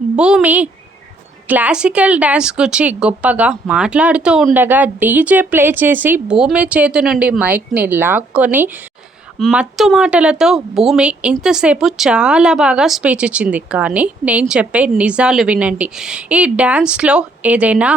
భూమి classical dance గురించి గొప్పగా మాట్లాడుతూ ఉండగా డీజే ప్లే చేసి భూమి చేతి నుండి మైక్ని లాక్కొని మత్తు మాటలతో భూమి ఇంతసేపు చాలా బాగా స్పీచ్ ఇచ్చింది. కానీ నేను చెప్పే నిజాలు వినండి. ఈ డ్యాన్స్లో ఏదైనా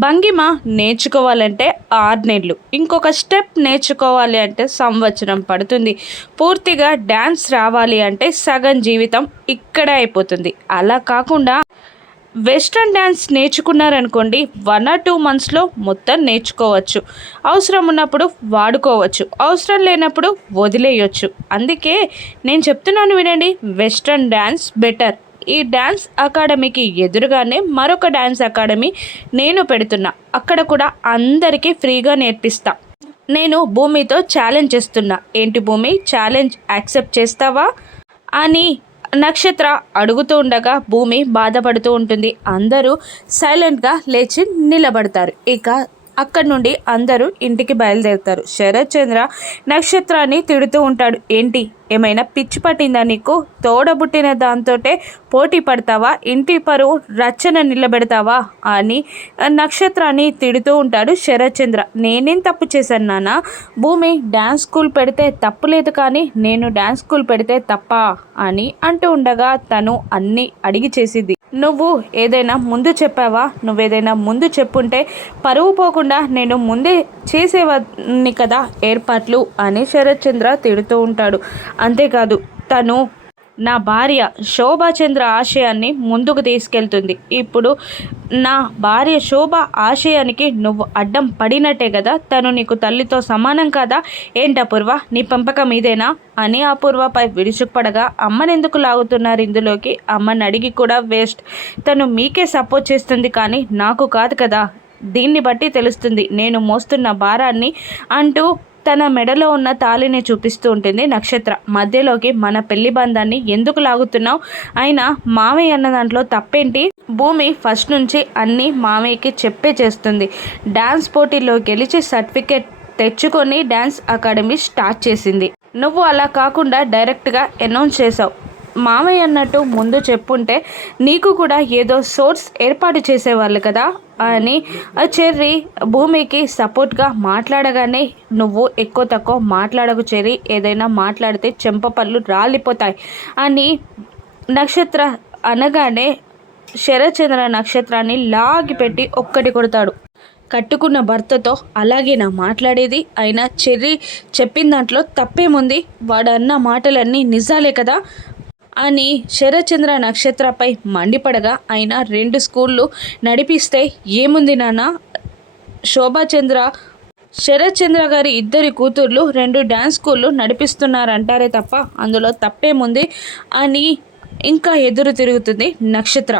భంగిమ నేర్చుకోవాలంటే ఆరు నెలలు. ఇంకొక స్టెప్ నేర్చుకోవాలి అంటే సంవత్సరం పడుతుంది. పూర్తిగా డ్యాన్స్ రావాలి అంటే సగం జీవితం ఇక్కడే అయిపోతుంది. అలా కాకుండా వెస్ట్రన్ డ్యాన్స్ నేర్చుకున్నారనుకోండి వన్ ఆర్ టూ మంత్స్లో మొత్తం నేర్చుకోవచ్చు. అవసరం ఉన్నప్పుడు వాడుకోవచ్చు. అవసరం లేనప్పుడు వదిలేయచ్చు. అందుకే నేను చెప్తున్నాను వినండి వెస్ట్రన్ డ్యాన్స్ బెటర్. ఈ డ్యాన్స్ అకాడమీకి ఎదురుగానే మరొక డ్యాన్స్ అకాడమీ నేను పెడుతున్నా. అక్కడ కూడా అందరికీ ఫ్రీగా నేర్పిస్తా. నేను భూమితో ఛాలెంజ్ చేస్తున్నా. ఏంటి భూమి? ఛాలెంజ్ యాక్సెప్ట్ చేస్తావా? అని నక్షత్ర అడుగుతూ ఉండగా భూమి బాధపడుతూ ఉంటుంది. అందరూ సైలెంట్గా లేచి నిలబడతారు. ఇక అక్కడి నుండి అందరూ ఇంటికి బయలుదేరుతారు. శరత్ చంద్ర నక్షత్రాన్ని తిడుతూ ఉంటాడు. ఏంటి? ఏమైనా పిచ్చి పట్టిందా నీకు? తోడబుట్టిన దాంతోటే పోటీ పడతావా? ఇంటి పరువు రచ్చన నిలబెడతావా? అని నక్షత్రాన్ని తిడుతూ ఉంటాడు శరత్చంద్ర నేనేం తప్పు చేశాను నాన్న? భూమి డ్యాన్స్ స్కూల్ పెడితే తప్పు లేదు కానీ నేను డ్యాన్స్ స్కూల్ పెడితే తప్ప? అని అంటూ ఉండగా తను అన్నీ అడిగి చేసింది. నువ్వు ఏదైనా ముందు చెప్పావా? నువ్వేదైనా ముందు చెప్పుంటే పరువు పోకుండా నేను ముందే చేసేవాన్ని కదా ఏర్పాట్లు అని శరత్చంద్ర తిడుతూ ఉంటాడు. అంతేకాదు తను నా భార్య శోభాచంద్ర ఆశయాన్ని ముందుకు తీసుకెళ్తుంది. ఇప్పుడు నా భార్య శోభ ఆశయానికి నువ్వు అడ్డం పడినట్టే కదా? తను నీకు తల్లితో సమానం కదా? ఏంటపూర్వ నీ పెంపకం ఇదేనా? అని అపూర్వపై విరుచుకుపడగా అమ్మనెందుకు లాగుతున్నారు ఇందులోకి? అమ్మని అడిగి కూడా వేస్ట్. తను మీకే సపోర్ట్ చేస్తుంది కానీ నాకు కాదు కదా? దీన్ని బట్టి తెలుస్తుంది నేను మోస్తున్న భారాన్ని అంటూ తన మెడలో ఉన్న తాళిని చూపిస్తూ ఉంటుంది నక్షత్ర. మధ్యలోకి మన పెళ్ళి బంధాన్ని ఎందుకు లాగుతున్నావు? అయినా మామయ్య అన్న దాంట్లో తప్పేంటి? భూమి ఫస్ట్ నుంచి అన్నీ మామయ్యకి చెప్పే చేస్తుంది. డాన్స్ పోటీలో గెలిచి సర్టిఫికేట్ తెచ్చుకొని డ్యాన్స్ అకాడమీ స్టార్ట్ చేసింది. నువ్వు అలా కాకుండా డైరెక్ట్గా అనౌన్స్ చేసావు మామయ్య అన్నట్టు ముందు చెప్పుంటే నీకు కూడా ఏదో సోర్స్ ఏర్పాటు చేసేవాళ్ళు కదా? అని చెర్రి భూమికి సపోర్ట్గా మాట్లాడగానే నువ్వు ఎక్కువ తక్కువ మాట్లాడకు చెర్రి ఏదైనా మాట్లాడితే చెంపపళ్ళు రాలిపోతాయి అని నక్షత్ర అనగానే శరచంద్ర నక్షత్రాన్ని లాగిపెట్టి ఒక్కటి కొడతాడు. కట్టుకున్న భర్తతో అలాగే నా మాట్లాడేది అయినా చెర్రీ చెప్పిన దాంట్లో తప్పేముంది? వాడన్న మాటలన్నీ నిజాలే కదా? అని శరచంద్ర నక్షత్రపై మండిపడగా ఆయన రెండు స్కూళ్ళు నడిపిస్తే ఏముంది నాన్న? శోభాచంద్ర శరత్చంద్ర గారి ఇద్దరి కూతుర్లు రెండు డ్యాన్స్ స్కూళ్ళు నడిపిస్తున్నారంటారే తప్ప అందులో తప్పేముంది అని ఇంకా ఎదురు తిరుగుతుంది నక్షత్ర.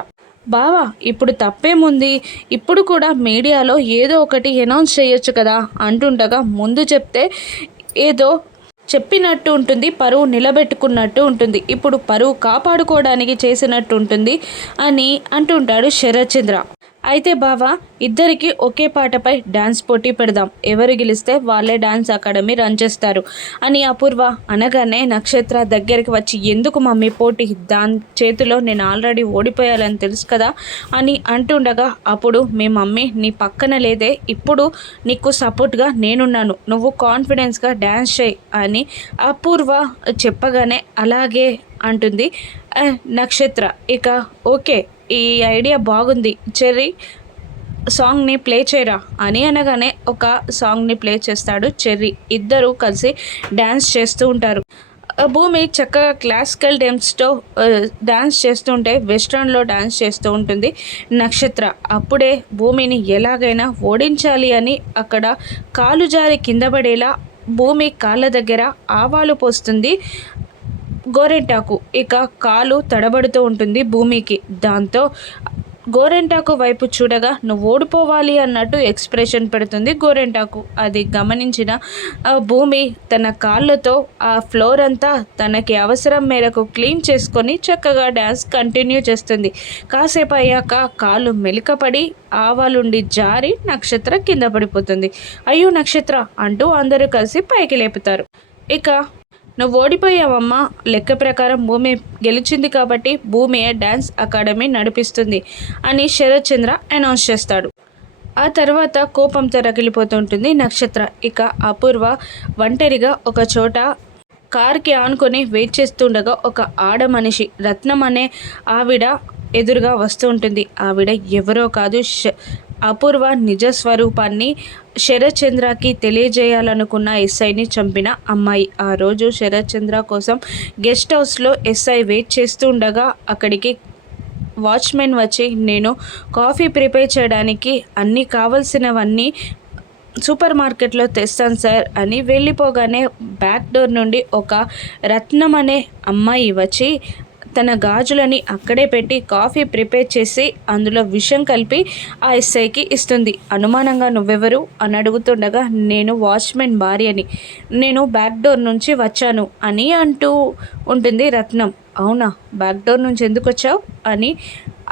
బావా ఇప్పుడు తప్పేముంది? ఇప్పుడు కూడా మీడియాలో ఏదో ఒకటి అనౌన్స్ చేయొచ్చు కదా అంటుండగా ముందు చెప్తే ఏదో చెప్పినట్టు ఉంటుంది పరువు నిలబెట్టుకున్నట్టు ఉంటుంది. ఇప్పుడు పరువు కాపాడుకోవడానికి చేసినట్టు ఉంటుంది అని అంటుంటాడు శరత్చంద్ర. అయితే బావా ఇద్దరికి ఒకే పాటపై డాన్స్ పోటీ పెడదాం. ఎవరు గెలిస్తే వాళ్ళే డాన్స్ అకాడమీ రన్ చేస్తారు అని అపూర్వ అనగానే నక్షత్ర దగ్గరికి వచ్చి ఎందుకు మమ్మీ పోటీ? దాని చేతిలో నేను ఆల్రెడీ ఓడిపోయాలని తెలుసు కదా అని అంటుండగా అప్పుడు మీ మమ్మీ నీ పక్కన లేదే. ఇప్పుడు నీకు సపోర్ట్గా నేనున్నాను. నువ్వు కాన్ఫిడెన్స్గా డ్యాన్స్ చేయి అని అపూర్వ చెప్పగానే అలాగే అంటుంది నక్షత్ర ఇక ఓకే. ఈ ఐడియా బాగుంది. చెర్రీ సాంగ్ని ప్లే చేయరా? అని అనగానే ఒక సాంగ్ని ప్లే చేస్తాడు చెర్రీ. ఇద్దరు కలిసి డ్యాన్స్ చేస్తూ ఉంటారు. భూమి చక్కగా క్లాసికల్ డ్యాన్స్తో డ్యాన్స్ చేస్తుంటే వెస్ట్రన్లో డ్యాన్స్ చేస్తూ ఉంటుంది నక్షత్ర. అప్పుడే భూమిని ఎలాగైనా ఓడించాలి అని అక్కడ కాలు జారి కింద పడేలా భూమి కాళ్ళ దగ్గర ఆవాలు పోస్తుంది. గోరెంటాకు. ఇక కాలు తడబడుతూ ఉంటుంది భూమికి. దాంతో గోరెంటాకు వైపు చూడగా నువ్వు ఓడిపోవాలి అన్నట్టు ఎక్స్ప్రెషన్ పెడుతుంది గోరెంటాకు. అది గమనించిన భూమి తన కాళ్ళతో ఆ ఫ్లోర్ అంతా తనకి అవసరం మేరకు క్లీన్ చేసుకొని చక్కగా డ్యాన్స్ కంటిన్యూ చేస్తుంది. కాసేపు అయ్యాక కాళ్ళు మెలికపడి ఆవాలుండి జారి నక్షత్ర కింద పడిపోతుంది. అయ్యో నక్షత్ర అంటూ అందరూ కలిసి పైకి లేపుతారు. ఇక నువ్వు ఓడిపోయావమ్మా. లెక్క ప్రకారం భూమి గెలిచింది కాబట్టి భూమి డ్యాన్స్ అకాడమీ నడిపిస్తుంది అని శరత్ చంద్ర అనౌన్స్ చేస్తాడు. ఆ తర్వాత కోపంతో రగిలిపోతుంటుంది నక్షత్ర. ఇక అపూర్వ ఒంటరిగా ఒక చోట కార్కి ఆనుకొని వెయిట్ చేస్తుండగా ఒక ఆడ మనిషి రత్నం అనే ఆవిడ ఎదురుగా వస్తూ ఉంటుంది. ఆవిడ ఎవరో కాదు అపూర్వ నిజ స్వరూపాన్ని శరత్చంద్రకి తెలియజేయాలనుకున్న ఎస్ఐని చంపిన అమ్మాయి. ఆ రోజు శరత్చంద్ర కోసం గెస్ట్ హౌస్లో ఎస్ఐ వెయిట్ చేస్తూ ఉండగా అక్కడికి వాచ్మెన్ వచ్చి నేను కాఫీ ప్రిపేర్ చేయడానికి అన్నీ కావలసినవన్నీ సూపర్ మార్కెట్లో తెస్తాను సార్ అని వెళ్ళిపోగానే బ్యాక్ డోర్ నుండి ఒక రత్నం అనే అమ్మాయి వచ్చి తన గాజులని అక్కడే పెట్టి కాఫీ ప్రిపేర్ చేసి అందులో విషం కలిపి ఆ ఎస్ఐకి ఇస్తుంది. అనుమానంగా నువ్వెవరు? అని అడుగుతుండగా నేను వాచ్మెన్ భార్యని. నేను బ్యాక్ డోర్ నుంచి వచ్చాను అని అంటూ ఉంటుంది రత్నం. అవునా? బ్యాక్ డోర్ నుంచి ఎందుకు వచ్చావు? అని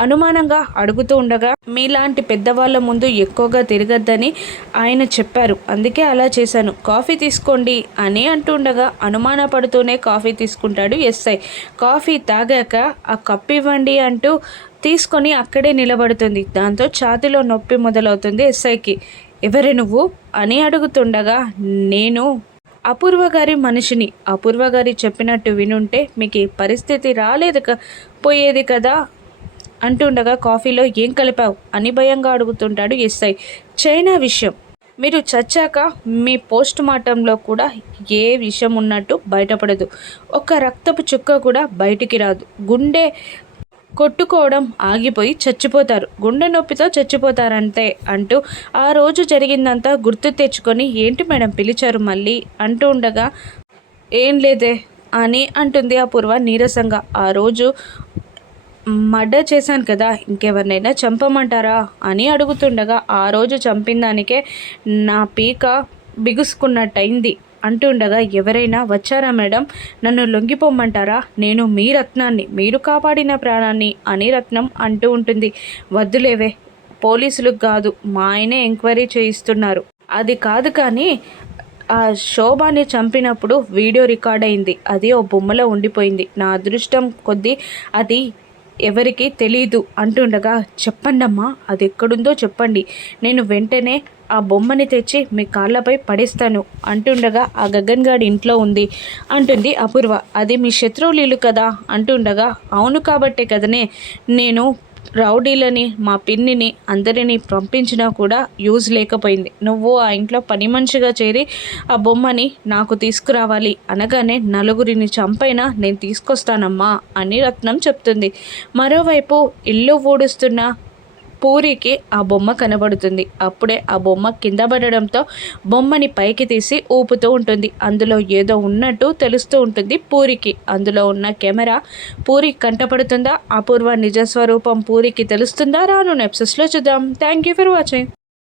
అనుమానంగా అడుగుతూ ఉండగా మీలాంటి పెద్దవాళ్ళ ముందు ఎక్కువగా తిరగద్దని ఆయన చెప్పారు. అందుకే అలా చేశాను. కాఫీ తీసుకోండి అని అంటుండగా అనుమాన పడుతూనే కాఫీ తీసుకుంటాడు ఎస్ఐ. కాఫీ తాగాక ఆ కప్పు ఇవ్వండి అంటూ తీసుకొని అక్కడే నిలబడుతుంది. దాంతో ఛాతిలో నొప్పి మొదలవుతుంది ఎస్ఐకి. ఎవరు నువ్వు? అని అడుగుతుండగా నేను అపూర్వ గారి మనిషిని. అపూర్వ గారి చెప్పినట్టు వినుంటే మీకు పరిస్థితి రాలేదు పోయేది కదా? అంటుండగా కాఫీలో ఏం కలిపావు? అని భయంగా అడుగుతుంటాడు ఎస్ఐ. చైనా విషయం. మీరు చచ్చాక మీ పోస్ట్ మార్టంలో కూడా ఏ విషయం ఉన్నట్టు బయటపడదు. ఒక రక్తపు చుక్క కూడా బయటికి రాదు. గుండె కొట్టుకోవడం ఆగిపోయి చచ్చిపోతారు. గుండె నొప్పితో చచ్చిపోతారంతే అంటూ ఆ రోజు జరిగిందంతా గుర్తు తెచ్చుకొని ఏంటి మేడం పిలిచారు మళ్ళీ? అంటూ ఉండగా ఏం లేదే అని అంటుంది అపూర్వ నీరసంగా. ఆ రోజు మర్డర్ చేశాను కదా ఇంకెవరినైనా చంపమంటారా అని అడుగుతుండగా ఆ రోజు చంపిన దానికే నా పీక బిగుసుకున్నట్టయింది అంటుండగా ఎవరైనా వచ్చారా మేడం? నన్ను లొంగిపోమ్మంటారా? నేను మీ రత్నాన్ని మీరు కాపాడిన ప్రాణాన్ని అని రత్నం అంటూ ఉంటుంది. వద్దులేవే పోలీసులకు కాదు మా ఆయనే ఎంక్వైరీ చేయిస్తున్నారు. అది కాదు కానీ ఆ శోభాని చంపినప్పుడు వీడియో రికార్డ్ అయింది అది ఓ బొమ్మలో ఉండిపోయింది. నా అదృష్టం కొద్దీ అది ఎవరికి తెలీదు అంటుండగా చెప్పండమ్మా అది ఎక్కడుందో చెప్పండి. నేను వెంటనే ఆ బొమ్మని తెచ్చి మీ కాళ్ళపై పడేస్తాను అంటుండగా ఆ గగన్ గాడి ఇంట్లో ఉంది అంటుంది అపూర్వ. అది మీ శత్రువులు కదా అంటుండగా అవును కాబట్టే కదనే. నేను రౌడీలని మా పిన్నిని అందరినీ పంపించినా కూడా యూజ్ లేకపోయింది. నువ్వు ఆ ఇంట్లో పని మనిషిగా చేరి ఆ బొమ్మని నాకు తీసుకురావాలి అనగానే నలుగురిని చంపైనా నేను తీసుకొస్తానమ్మా అని రత్నం చెప్తుంది. మరోవైపు ఇల్లు ఊడుస్తున్న పూరికి ఆ బొమ్మ కనబడుతుంది. అప్పుడే ఆ బొమ్మ కింద పడడంతో బొమ్మని పైకి తీసి ఊపుతూ ఉంటుంది. అందులో ఏదో ఉన్నట్టు తెలుస్తూ ఉంటుంది పూరికి. అందులో ఉన్న కెమెరా పూరి కంటపడుతుందా? అపూర్వ నిజస్వరూపం పూరికి తెలుస్తుందా? రాను నెప్సెస్లో చూద్దాం. Thank you for watching